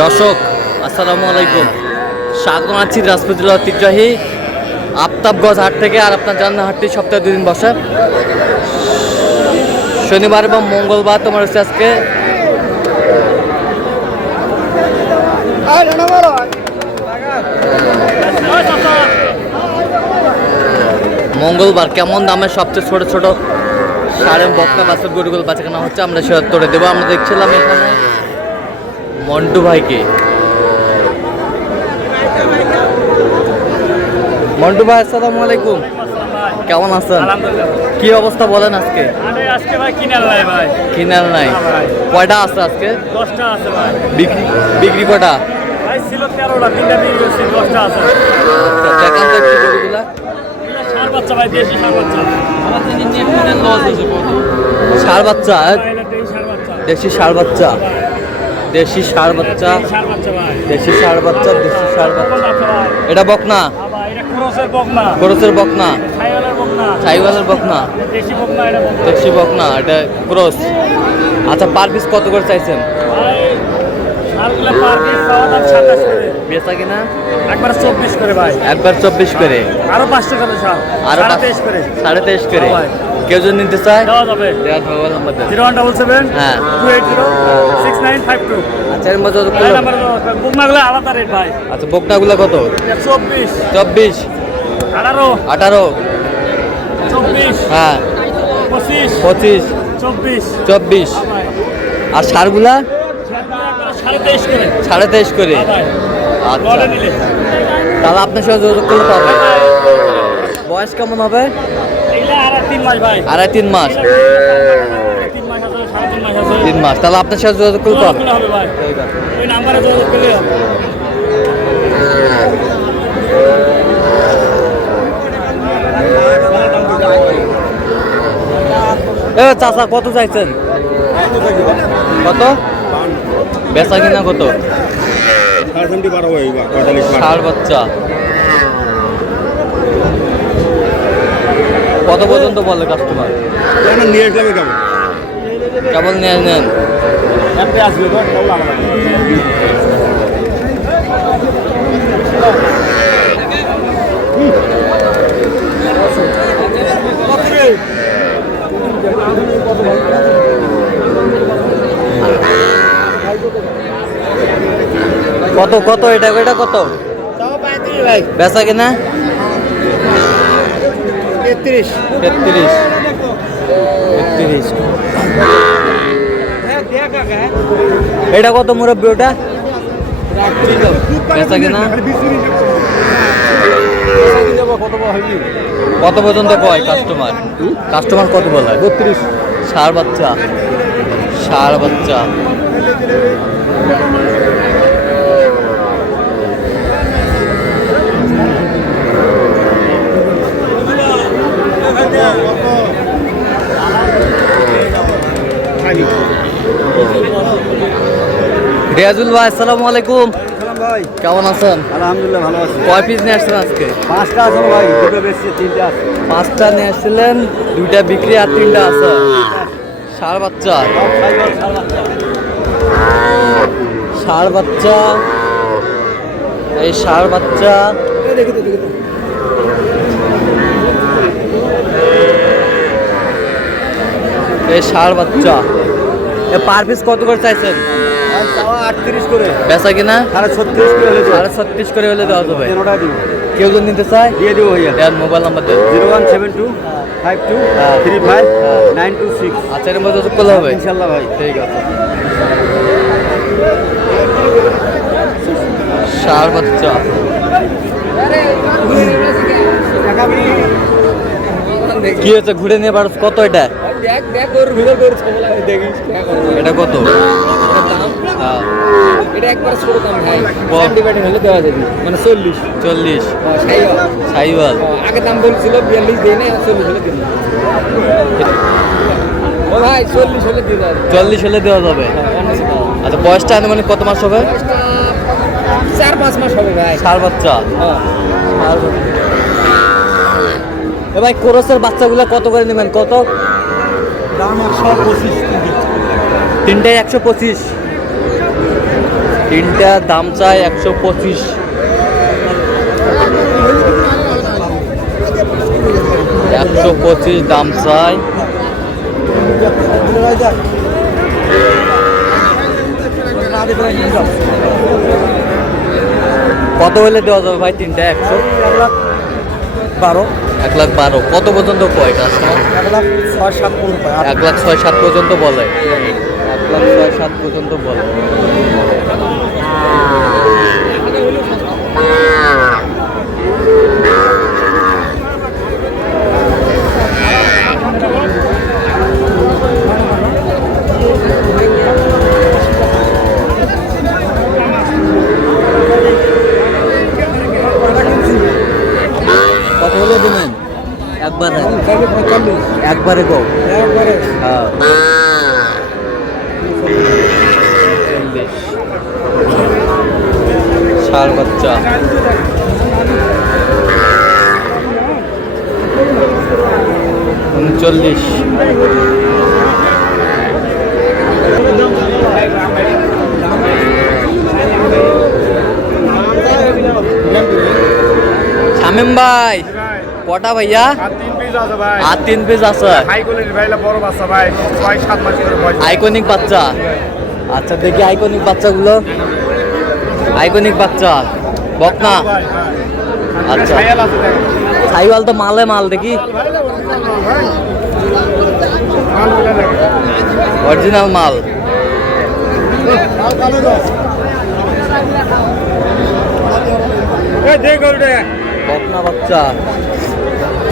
দর্শক আসসালামু আলাইকুম, স্বাগত জানাচ্ছি দিনাজপুর জেলার ঐতিহ্যবাহী আফতাবগঞ্জ হাট থেকে। আর আপনার জানেন হাটটি সপ্তাহে 2 দিন বসে, শনিবার এবং মঙ্গলবার। তোমার হচ্ছে আজকে মঙ্গলবার। কেমন দামের সবচেয়ে ছোট ছোট সাড়ে বকনা বাছুর গরুগুলো বাচ্চা কেনা হচ্ছে, আমরা সে তোড়ে দেবো। আমরা দেখছিলাম এখানে মন্টু ভাইকে। মন্টু ভাই আসসালামু আলাইকুম, কেমন আছেন? কি অবস্থা বলেন আজকে? আজকে ভাই কিনাল নাই? কয়টা আছে আজকে? 10টা আছে ভাই। বিক্রি কটা? ভাই ছিল 13টা, 3টা বিক্রি করছি, 10টা আছে। দেখান তো একটু গরুগুলা। ষাঁড় বাচ্চা ভাই, দেশি ষাঁড় বাচ্চা। ষাঁড় বাচ্চা, দেশি ষাঁড় বাচ্চা। দেশি ষাঁড় বাচ্চা, ষাঁড় বাচ্চা ভাই। দেশি ষাঁড় বাচ্চা, দেশি ষাঁড় বাচ্চা। এটা বকনা? এটা ক্রসের বকনা। ক্রসের বকনা, ছাইওয়ালের বকনা। ছাইওয়ালের বকনা, দেশি বকনা। এটা বকনা, দেশি বকনা, এটা ক্রস। আচ্ছা, পার পিস কত করে চাইছেন? ভাই ষাঁড়গুলো পার পিস পাওয়া দাম 27 করে। বেচা কিনা একবার 24 করে ভাই। একবার 24 করে। আরো 500 করে ষাঁড়, আরো 23 করে। 23.5 করে। ভাই। কেউ যদি নিতে চায় দেওয়া যাবে। দেওয়ার মোবাইল নাম্বার দেন। 0177 হ্যাঁ। 280 6952। আচ্ছা, এর মধ্যে এই নাম্বারে বকনাগুলো আলাদা রেট ভাই। আচ্ছা, বকনাগুলো কত? 24 24, 18 18, 24 হ্যাঁ, 25 25, 24। 24। আর সারগুলা 23.5 করে। 23.5 করে। আচ্ছা, বলে নিলে তাহলে আপনার সাথে যোগাযোগ করলে পাবে। বয়স কেমন হবে? এগুলা আর 3 মাস ভাই। 2.5-3 মাস। 3 মাস আছে, 3.5 মাস আছে। 3 মাস, তাহলে আপনার সাথে যোগাযোগ করলে যোগাযোগ পাবে। করলে হবে ভাই। ঠিক আছে। ওই নাম্বারে যোগাযোগ করলে হবে। চাচা কত চাইছেন? কত বেচা কিনা কত? ষাঁড় বাচ্চা কত পর্যন্ত বলে কাস্টমার? নিয়ে আসলাম কেমন কেবল নিয়ে নেন। আসবে তো কত কত এটা এটা কত বেচা কিনা? 33 33। এটা কত মুরব্বী? ওটা বেচা কিনা কত পর্যন্ত কয় কাস্টমার? কাস্টমার কত বলে? 32। ষাঁড় বাচ্চা, ষাঁড় বাচ্চা। রিয়াজুল ভাই আসসালামু আলাইকুম, ভাই কেমন আছেন? আলহামদুলিল্লাহ ভালো আছি। কয় পিস নিয়ে আসছেন আজকে? 5টা আছে ভাই, 2টো বেশি, 3টা আছে। 5টা নিয়ে আসছিলেন, 2টা বিক্রি আর 3টা আছে। ষাঁড় বাচ্চা, ষাঁড় বাচ্চা, এই ষাঁড় বাচ্চা। দেখি তো দেখি তো এই ষাঁড় বাচ্চা। এ পার পিস কত করে চাইছেন? আর চাওয়া 38 করে। বেচা কিনা 36 করে হলে 36 করে হলে দেওয়া যাবে। 13টা দিব, কেউ যদি নিতে চায় দিয়ে দেবো ভাইয়া। দেন, মোবাইল নাম্বার দেন। 0172 52 35 926। আচ্ছা, এর মধ্যে যোগ করলে হবে ইনশাল্লাহ ভাই। ঠিক আছে। ষাঁড় বাচ্চা, কি হচ্ছে ঘুরে নিয়ে পারছ? কত এটা? এটা কত? হ্যাঁ, এটা একবার ছোট দাম ভাই। বল। ডিভাইডিং হলে দেওয়া যাবে, মানে 40। 40। সাইওয়াল আগে দাম বলছিল 42 দিয়ে না, 40 হলে দিন। ও ভাই 40 হলে দিয়ে দাও। 40 হলে দেওয়া যাবে। আচ্ছা, বয়সটা আনুমানিক কত মাস হবে? 4-5 মাস হবে ভাই। ষাঁড় বাচ্চা। হ্যাঁ। এ ভাই, কোরসের বাচ্চাগুলো কত করে নেবেন? কত দাম 125। 3টায় 125। তিনটা দাম চাই 125। 125 দাম চাই। কত হলে দেওয়া যাবে ভাই তিনটা? 12 1,12,000। কত পর্যন্ত কয় কাস্টমার? 1,06,7 1,06,7 পর্যন্ত বলে। 1,06,7 পর্যন্ত বলে। কত হলে দেবেন? একবারে একবারে গো। হ্যাঁ 40। ষাঁড় বাচ্চা। উনচল্লিশ। শামিম ভাই কটা ভাইয়া? আর 3 পিস আছে। আইকনিক বাচ্চা। আচ্ছা দেখি আইকনিক বাচ্চাগুলো। আইকনিক বাচ্চা বকনা। আচ্ছা সাইওয়াল তো মালে মাল দেখি। অরিজিনাল মাল। বকনা বাচ্চা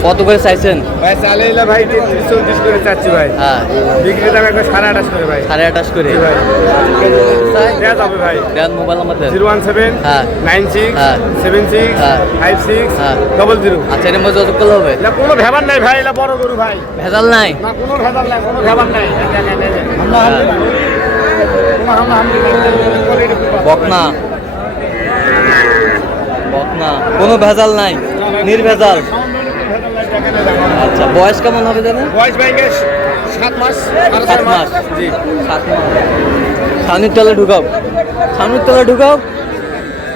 কত করে চাইছেন? ভাই চালাইলা ভাই 33-34 করে চাচ্ছি ভাই। হ্যাঁ বিক্রি দাম একটা 28.5 করে ভাই। 28.5 করে। ভাই দেয়া যাবে ভাই। দেন মোবাইল নাম্বার দেন। 017 হ্যাঁ 96 হ্যাঁ 76 হ্যাঁ 56 হ্যাঁ 00। আচ্ছা এর মধ্যে যত করলে হবে? এটা কোনো ভেবান নাই ভাই, এটা বড় গরু ভাই। ভেজাল নাই? না কোনো ভেবান নাই, কোনো ভেবান নাই। বকনা। বকনা কোনো ভেজাল নাই, নির্ভেজাল। আচ্ছা বয়স কেমন হবে জানেন? বয়স ভাই 7 মাস। 7 মাস। জি 7 মাস। ছানির তলে ঢুকাও, ছানির তলে ঢুকাও,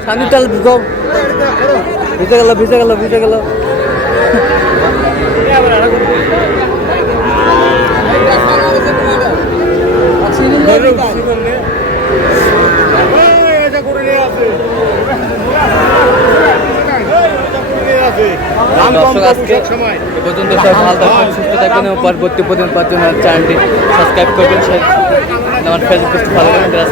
ছানির তলে ঢুকাও। ভিজে গেল ভিজে গেল ভিজে গেল। দর্শক আজকে এ পর্যন্ত সবাই ভালো থাকবেন, সুস্থ থাকবেন এবং পরবর্তী পর্যন্ত পাওয়ার জন্য চ্যানেলটি সাবস্ক্রাইব করবেন। আমার ফেসবুক পেজটি ফলো করবেন।